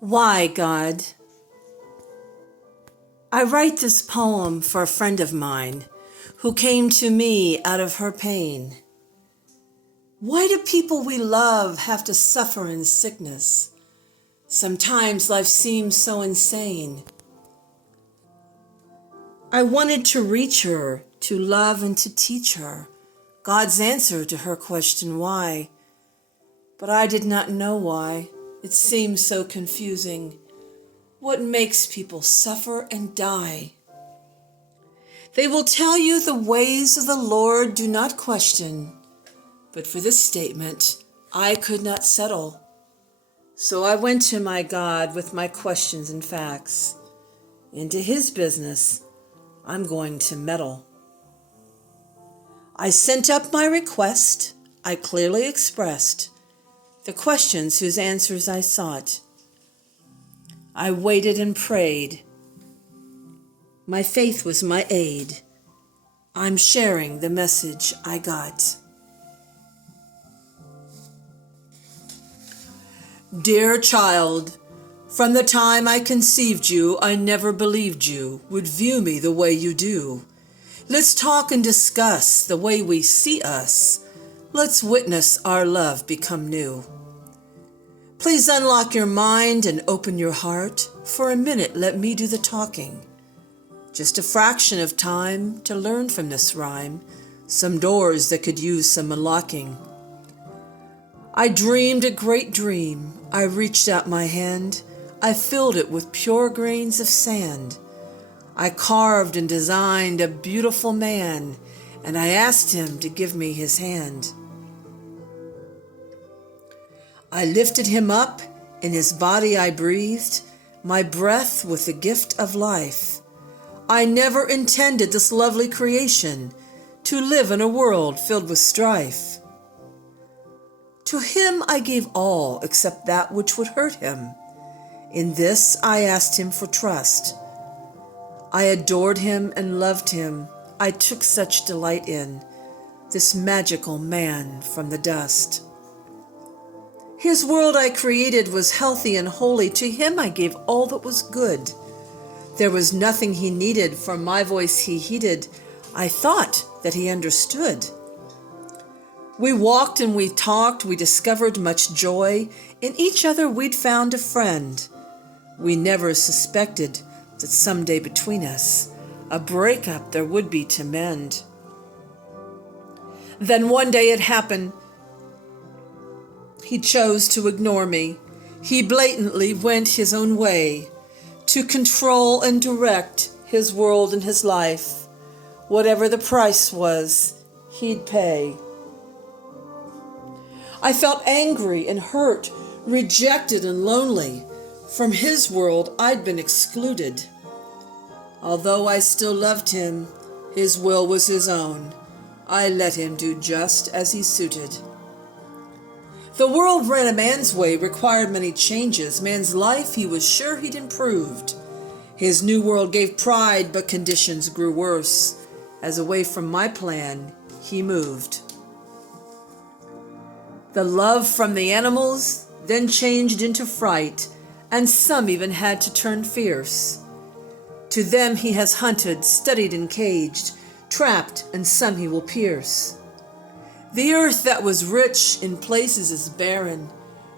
Why, God? I write this poem for a friend of mine who came to me out of her pain. Why do people we love have to suffer in sickness? Sometimes life seems so insane. I wanted to reach her, to love and to teach her God's answer to her question why. But I did not know why. It seemed so confusing. What makes people suffer and die? They will tell you the ways of the Lord do not question. But for this statement, I could not settle. So I went to my God with my questions and facts. Into his business, I'm going to meddle. I sent up my request. I clearly expressed the questions whose answers I sought. I waited and prayed. My faith was my aid. I'm sharing the message I got. Dear child, from the time I conceived you, I never believed you would view me the way you do. Let's talk and discuss the way we see us. Let's witness our love become new. Please unlock your mind and open your heart. For a minute, let me do the talking. Just a fraction of time to learn from this rhyme, some doors that could use some unlocking. I dreamed a great dream. I reached out my hand. I filled it with pure grains of sand. I carved and designed a beautiful man, and I asked him to give me his hand. I lifted him up, in his body I breathed, my breath with the gift of life. I never intended this lovely creation to live in a world filled with strife. To him I gave all except that which would hurt him. In this I asked him for trust. I adored him and loved him. I took such delight in this magical man from the dust. His world I created was healthy and holy. To him I gave all that was good. There was nothing he needed, for my voice he heeded. I thought that he understood. We walked and we talked, we discovered much joy. In each other we'd found a friend. We never suspected that someday between us a breakup there would be to mend. Then one day it happened. He chose to ignore me. He blatantly went his own way to control and direct his world and his life. Whatever the price was, he'd pay. I felt angry and hurt, rejected and lonely. From his world I'd been excluded. Although I still loved him, his will was his own. I let him do just as he suited. The world ran a man's way, required many changes. Man's life he was sure he'd improved. His new world gave pride, but conditions grew worse. As away from my plan, he moved. The love from the animals then changed into fright, and some even had to turn fierce. To them he has hunted, studied and caged, trapped, and some he will pierce. The earth that was rich in places is barren.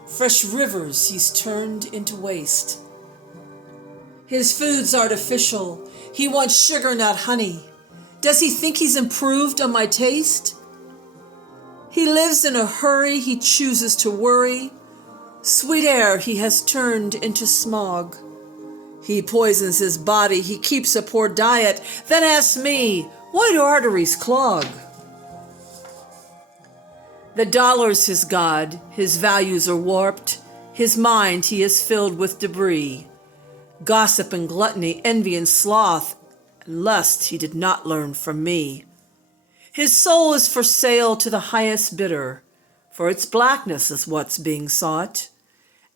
Fresh rivers he's turned into waste. His food's artificial. He wants sugar, not honey. Does he think he's improved on my taste? He lives in a hurry. He chooses to worry. Sweet air he has turned into smog. He poisons his body. He keeps a poor diet. Then asks me, why do arteries clog? The dollar's his god, his values are warped, his mind he is filled with debris. Gossip and gluttony, envy and sloth, and lust he did not learn from me. His soul is for sale to the highest bidder, for its blackness is what's being sought.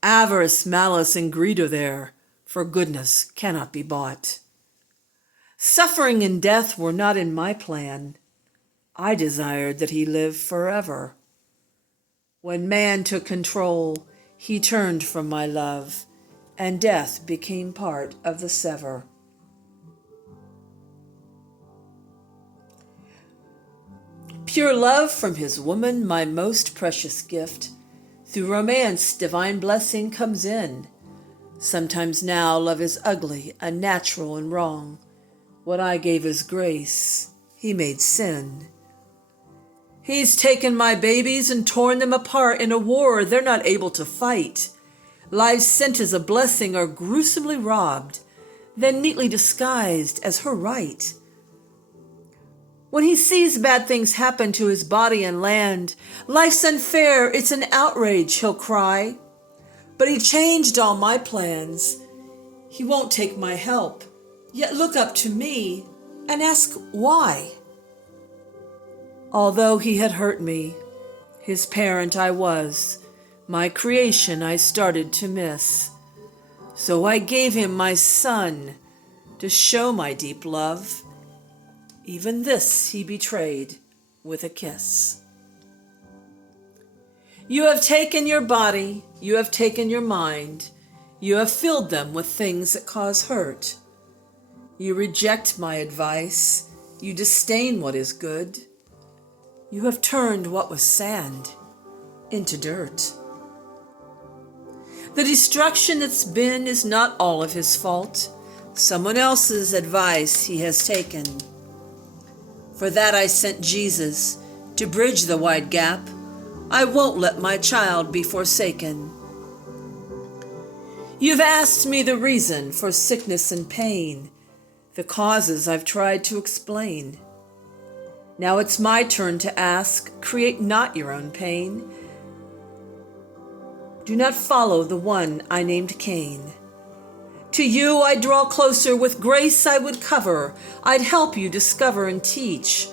Avarice, malice, and greed are there, for goodness cannot be bought. Suffering and death were not in my plan. I desired that he live forever. When man took control, he turned from my love. and death became part of the sever. Pure love from his woman, my most precious gift. Through romance, divine blessing comes in. Sometimes now love is ugly, unnatural, and wrong. What I gave as grace, he made sin. He's taken my babies and torn them apart in a war they're not able to fight. Lives sent as a blessing are gruesomely robbed, then neatly disguised as her right. When he sees bad things happen to his body and land, life's unfair, it's an outrage, he'll cry. But he changed all my plans. He won't take my help, yet look up to me and ask why. Although he had hurt me, his parent I was, my creation I started to miss. So I gave him my son to show my deep love. Even this he betrayed with a kiss. You have taken your body, you have taken your mind, you have filled them with things that cause hurt. You reject my advice, you disdain what is good. You have turned what was sand into dirt. The destruction that's been is not all of his fault. Someone else's advice he has taken. For that I sent Jesus to bridge the wide gap. I won't let my child be forsaken. You've asked me the reason for sickness and pain, the causes I've tried to explain. Now it's my turn to ask, create not your own pain. Do not follow the one I named Cain. To you I draw closer, with grace I would cover. I'd help you discover and teach.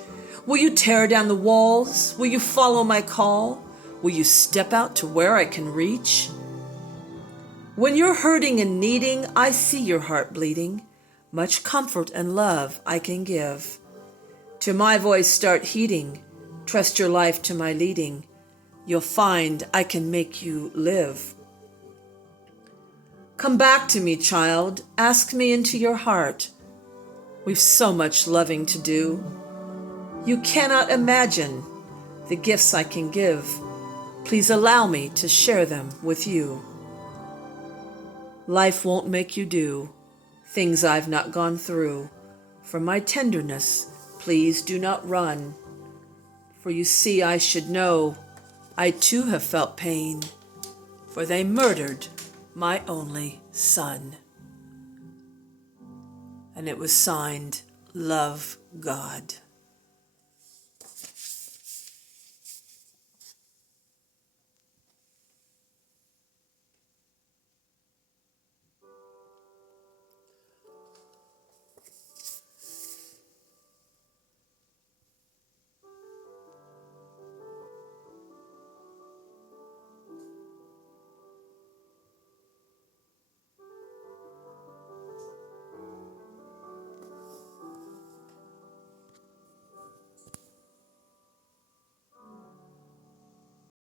Will you tear down the walls? Will you follow my call? Will you step out to where I can reach? When you're hurting and needing, I see your heart bleeding. Much comfort and love I can give. To my voice start heeding. Trust your life to my leading. You'll find I can make you live. Come back to me, child. Ask me into your heart. We've so much loving to do. You cannot imagine the gifts I can give. Please allow me to share them with you. Life won't make you do things I've not gone through. From my tenderness, please do not run. For you see, I should know, I too have felt pain, for they murdered my only son. And it was signed, Love God.